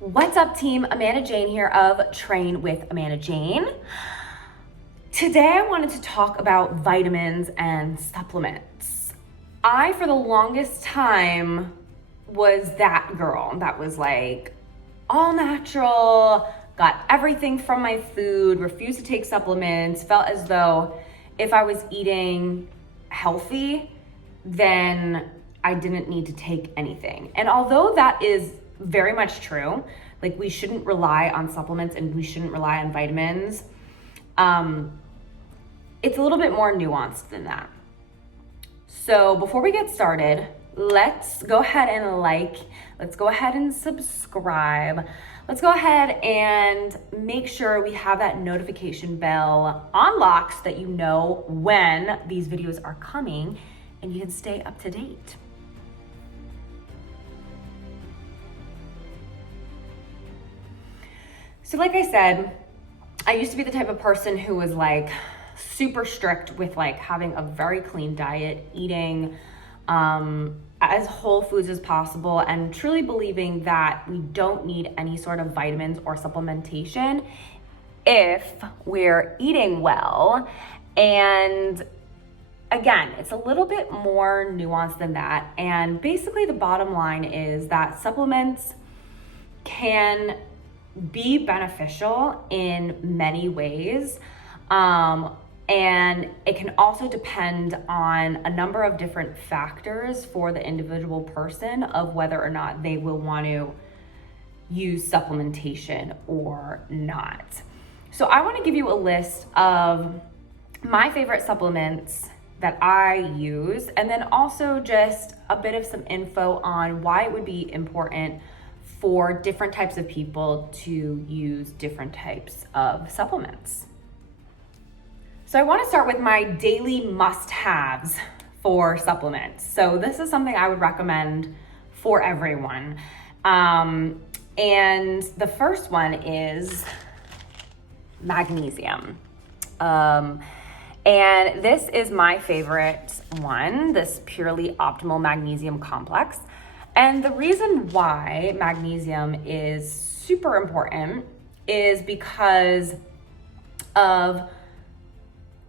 What's up, team? Amanda Jane here of Train with Amanda Jane. Today I wanted to talk about vitamins and supplements. I, for the longest time, was that girl that was like all natural, got everything from my food, refused to take supplements, felt as though if I was eating healthy, then I didn't need to take anything. And although that is very much true, like we shouldn't rely on supplements and we shouldn't rely on vitamins, it's a little bit more nuanced than that. So before we get started, let's go ahead and let's go ahead and subscribe. Let's go ahead and make sure we have that notification bell on lock so that you know when these videos are coming and you can stay up to date. So like I said, I used to be the type of person who was like super strict with like having a very clean diet, eating as whole foods as possible, and truly believing that we don't need any sort of vitamins or supplementation if we're eating well. And again, it's a little bit more nuanced than that. And basically the bottom line is that supplements can be beneficial in many ways. And it can also depend on a number of different factors for the individual person of whether or not they will want to use supplementation or not. So I want to give you a list of my favorite supplements that I use, and then also just a bit of some info on why it would be important for different types of people to use different types of supplements. So I want to start with my daily must-haves for supplements. So this is something I would recommend for everyone. And the first one is magnesium. And this is my favorite one, this Purely Optimal Magnesium Complex. And the reason why magnesium is super important is because of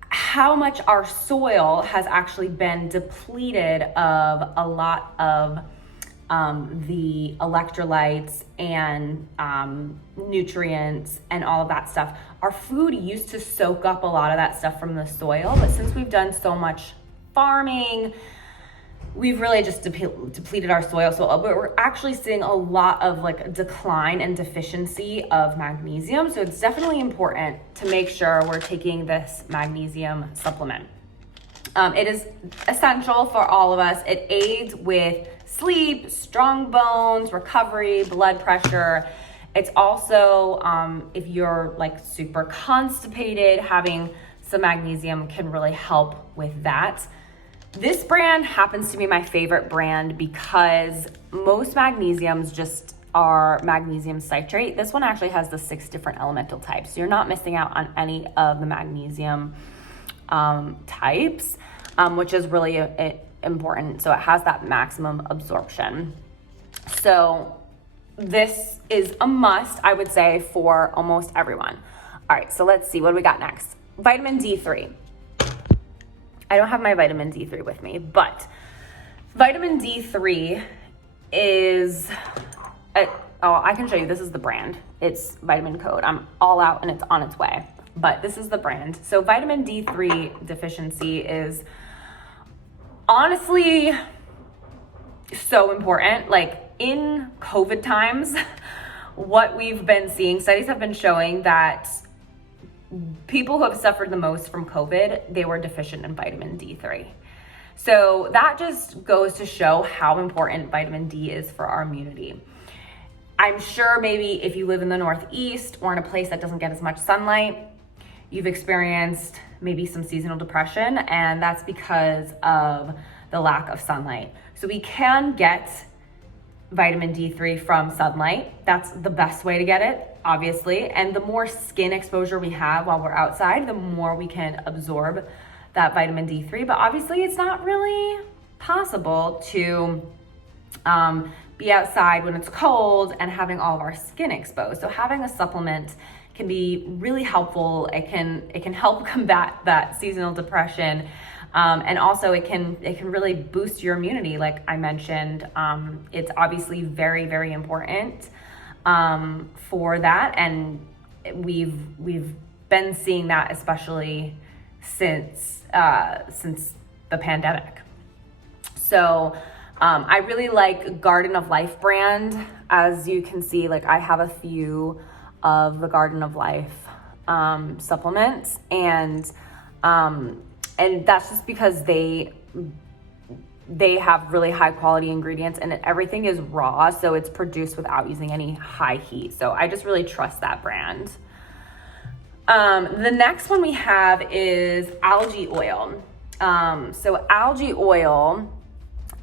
how much our soil has actually been depleted of a lot of the electrolytes and nutrients and all of that stuff. Our food used to soak up a lot of that stuff from the soil, but since we've done so much farming, we've really just depleted our soil. So we're actually seeing a lot of like decline and deficiency of magnesium. So it's definitely important to make sure we're taking this magnesium supplement. It is essential for all of us. It aids with sleep, strong bones, recovery, blood pressure. It's also, if you're like super constipated, having some magnesium can really help with that. This brand happens to be my favorite brand because most magnesiums just are magnesium citrate. This one actually has the 6 different elemental types. So you're not missing out on any of the magnesium types, which is really important. So it has that maximum absorption. So this is a must, I would say, for almost everyone. All right, so let's see, what do we got next? Vitamin D3. I don't have my vitamin D3 with me, but vitamin D3 is, I can show you, this is the brand. It's Vitamin Code. I'm all out and it's on its way, but this is the brand. So vitamin D3 deficiency is honestly so important. Like in COVID times, what we've been seeing, studies have been showing that people who have suffered the most from COVID, they were deficient in vitamin D3. So that just goes to show how important vitamin D is for our immunity. I'm sure maybe if you live in the Northeast or in a place that doesn't get as much sunlight, you've experienced maybe some seasonal depression, and that's because of the lack of sunlight. So we can get vitamin D3 from sunlight. That's the best way to get it, obviously. And the more skin exposure we have while we're outside, the more we can absorb that vitamin D3. But obviously it's not really possible to be outside when it's cold and having all of our skin exposed. So having a supplement can be really helpful. It can help combat that seasonal depression. And also it can really boost your immunity. Like I mentioned, it's obviously very, very important for that. And we've been seeing that especially since the pandemic. So I really like Garden of Life brand. As you can see, like I have a few of the Garden of Life supplements, and that's just because they have really high quality ingredients, and everything is raw, so it's produced without using any high heat. So I just really trust that brand. The next one we have is algae oil. So algae oil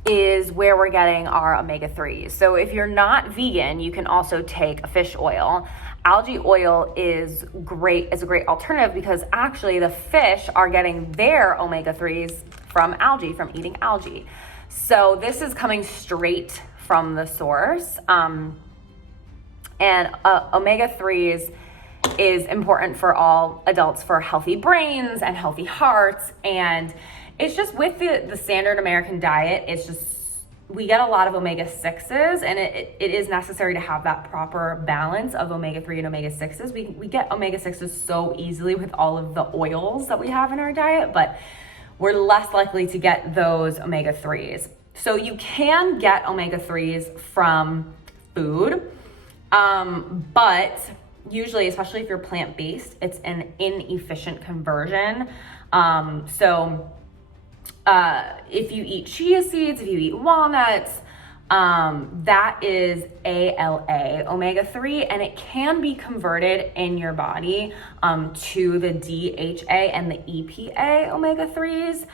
is where we're getting our omega-3s. So if you're not vegan, you can also take a fish oil. Algae oil is a great alternative because actually the fish are getting their omega-3s from algae, from eating algae. So this is coming straight from the source. And omega-3s is important for all adults for healthy brains and healthy hearts. And it's just with the standard American diet, it's just, we get a lot of omega-6s, and it is necessary to have that proper balance of omega-3 and omega-6s. We get omega-6s so easily with all of the oils that we have in our diet, but we're less likely to get those omega-3s. So you can get omega-3s from food, but usually, especially if you're plant-based, it's an inefficient conversion. If you eat chia seeds, if you eat walnuts, that is ALA, omega-3, and it can be converted in your body to the DHA and the EPA omega-3s,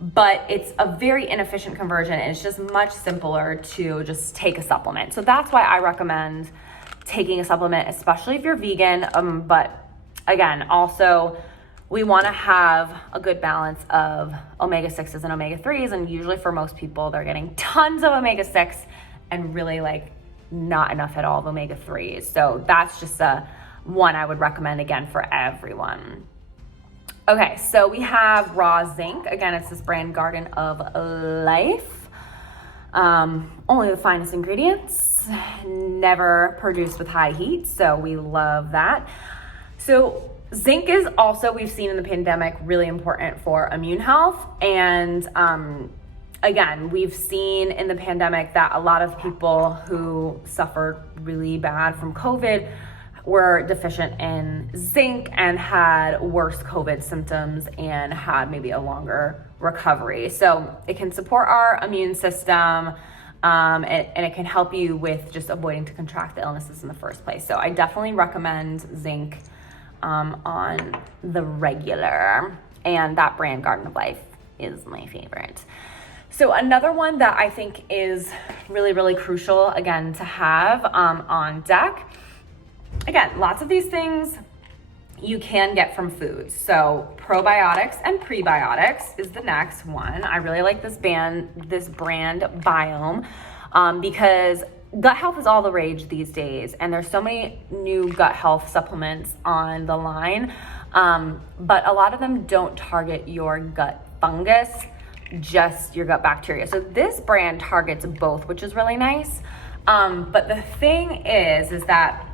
but it's a very inefficient conversion, and it's just much simpler to just take a supplement. So that's why I recommend taking a supplement, especially if you're vegan. But again, also, we want to have a good balance of omega-6s and omega-3s, and usually for most people, they're getting tons of omega-6 and really like not enough at all of omega-3s. So that's just one I would recommend again for everyone. Okay, so we have raw zinc. Again, it's this brand Garden of Life. Only the finest ingredients, never produced with high heat, so we love that. So zinc is also, we've seen in the pandemic, really important for immune health. And again, we've seen in the pandemic that a lot of people who suffered really bad from COVID were deficient in zinc and had worse COVID symptoms and had maybe a longer recovery. So it can support our immune system, and it can help you with just avoiding to contract the illnesses in the first place. So I definitely recommend zinc on the regular, and that brand Garden of Life is my favorite. So another one that I think is really, really crucial again to have on deck. Again, lots of these things you can get from foods. So probiotics and prebiotics is the next one. I really like this brand Biome, because gut health is all the rage these days, and there's so many new gut health supplements on the line, but a lot of them don't target your gut fungus, just your gut bacteria. So this brand targets both, which is really nice. But the thing is that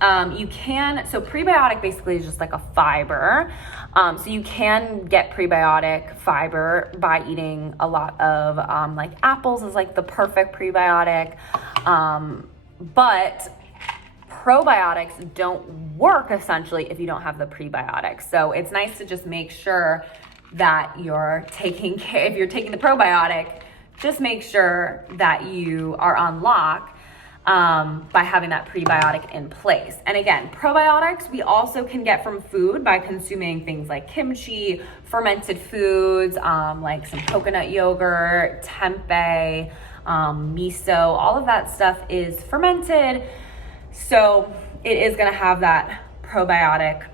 so prebiotic basically is just like a fiber. So you can get prebiotic fiber by eating a lot of, like apples is like the perfect prebiotic. But probiotics don't work essentially if you don't have the prebiotics. So it's nice to just make sure that you're taking care, if you're taking the probiotic, just make sure that you are on lock by having that prebiotic in place. And again, probiotics we also can get from food by consuming things like kimchi, fermented foods, like some coconut yogurt, tempeh, miso, all of that stuff is fermented. So it is gonna have that probiotic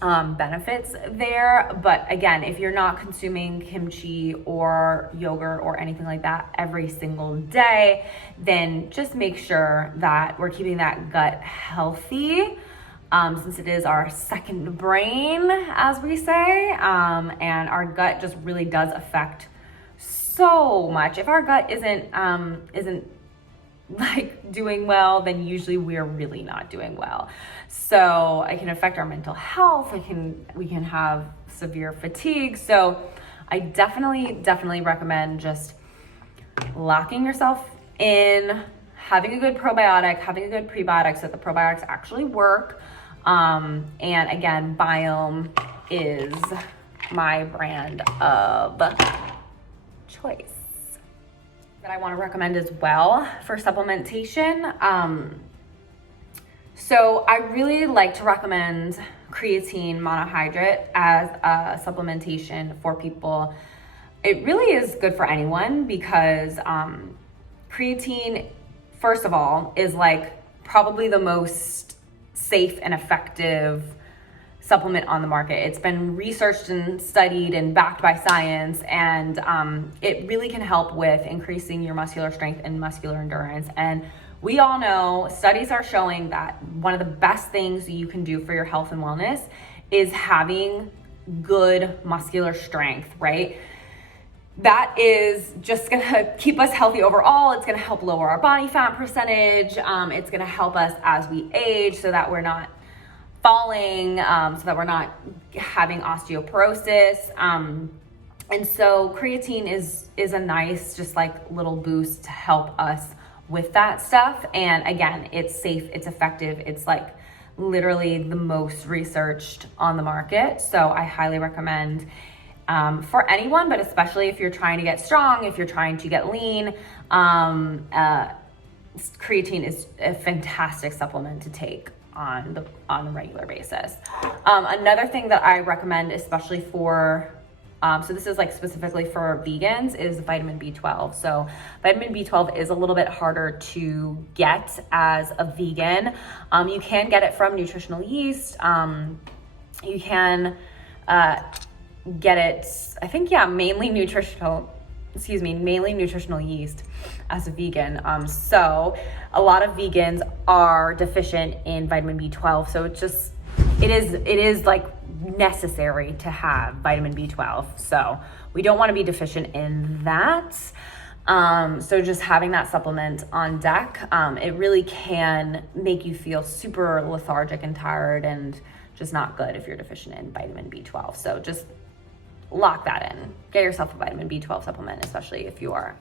benefits there. But again, if you're not consuming kimchi or yogurt or anything like that every single day, then just make sure that we're keeping that gut healthy, since it is our second brain, as we say, and our gut just really does affect so much. If our gut isn't like doing well, then usually we're really not doing well. So it can affect our mental health. We can have severe fatigue. So I definitely recommend just locking yourself in, having a good probiotic, having a good prebiotic so that the probiotics actually work. And again, Biome is my brand of choice that I want to recommend as well for supplementation. So I really like to recommend creatine monohydrate as a supplementation for people. It really is good for anyone because creatine, first of all, is like probably the most safe and effective supplement on the market. It's been researched and studied and backed by science, and it really can help with increasing your muscular strength and muscular endurance. And we all know studies are showing that one of the best things you can do for your health and wellness is having good muscular strength, right? That is just gonna keep us healthy overall. It's gonna help lower our body fat percentage. It's gonna help us as we age so that we're not falling, so that we're not having osteoporosis. And so creatine is a nice, just like little boost to help us with that stuff. And again, it's safe, it's effective. It's like literally the most researched on the market. So I highly recommend for anyone, but especially if you're trying to get strong, if you're trying to get lean, creatine is a fantastic supplement to take on a regular basis. Another thing that I recommend, especially for, so this is like specifically for vegans, is vitamin B12. So vitamin B12 is a little bit harder to get as a vegan. You can get it from nutritional yeast. You can get it, I think, mainly nutritional yeast as a vegan. So a lot of vegans are deficient in vitamin B12. So it is like necessary to have vitamin B12. So we don't want to be deficient in that. So just having that supplement on deck, it really can make you feel super lethargic and tired and just not good if you're deficient in vitamin B12. So just lock that in. Get yourself a vitamin B12 supplement, especially if you are.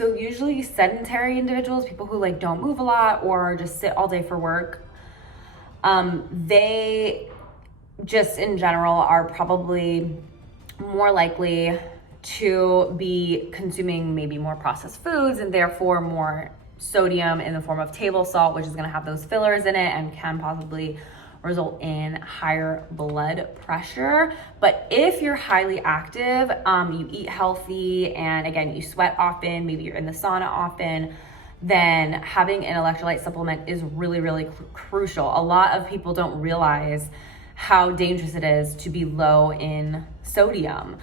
So usually sedentary individuals, people who like don't move a lot or just sit all day for work, they just in general are probably more likely to be consuming maybe more processed foods and therefore more sodium in the form of table salt, which is going to have those fillers in it and can possibly result in higher blood pressure. But if you're highly active, you eat healthy, and again, you sweat often, maybe you're in the sauna often, then having an electrolyte supplement is really, really crucial. A lot of people don't realize how dangerous it is to be low in sodium.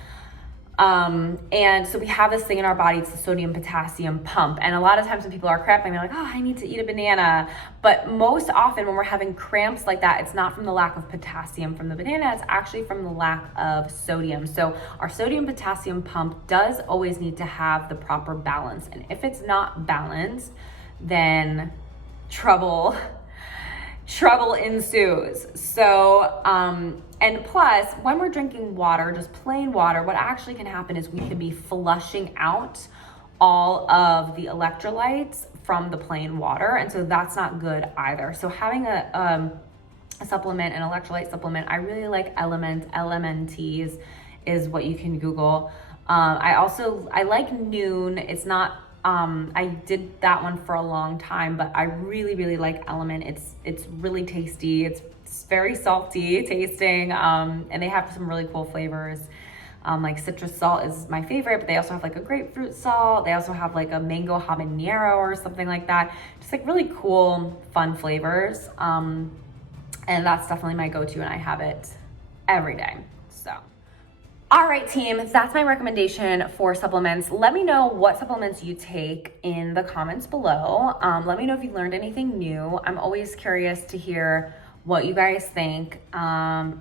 And so we have this thing in our body, it's the sodium potassium pump. And a lot of times when people are cramping, they're like, oh, I need to eat a banana. But most often when we're having cramps like that, it's not from the lack of potassium from the banana, it's actually from the lack of sodium. So our sodium potassium pump does always need to have the proper balance. And if it's not balanced, then trouble ensues. So, and plus, when we're drinking water, just plain water, what actually can happen is we can be flushing out all of the electrolytes from the plain water. And so that's not good either. So having a supplement, an electrolyte supplement, I really like Element, LMNTs is what you can Google. I like Noon. It's not, I did that one for a long time, but I really, really like Element. It's really tasty. It's very salty tasting, and they have some really cool flavors. Like citrus salt is my favorite, but they also have like a grapefruit salt. They also have like a mango habanero or something like that. Just like really cool, fun flavors. And that's definitely my go-to, and I have it every day. So. All right, team, that's my recommendation for supplements. Let me know what supplements you take in the comments below. Let me know if you learned anything new. I'm always curious to hear what you guys think.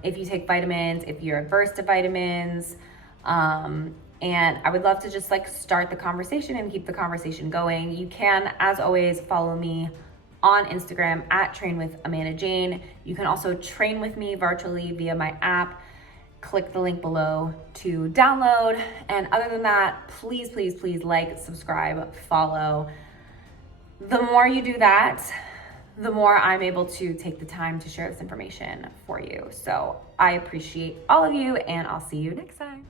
If you take vitamins, if you're adverse to vitamins, and I would love to just like start the conversation and keep the conversation going. You can, as always, follow me on Instagram at Train with Amanda Jane. You can also train with me virtually via my app. Click the link below to download. And other than that, please, please, please like, subscribe, follow. The more you do that, the more I'm able to take the time to share this information for you. So I appreciate all of you, and I'll see you next time.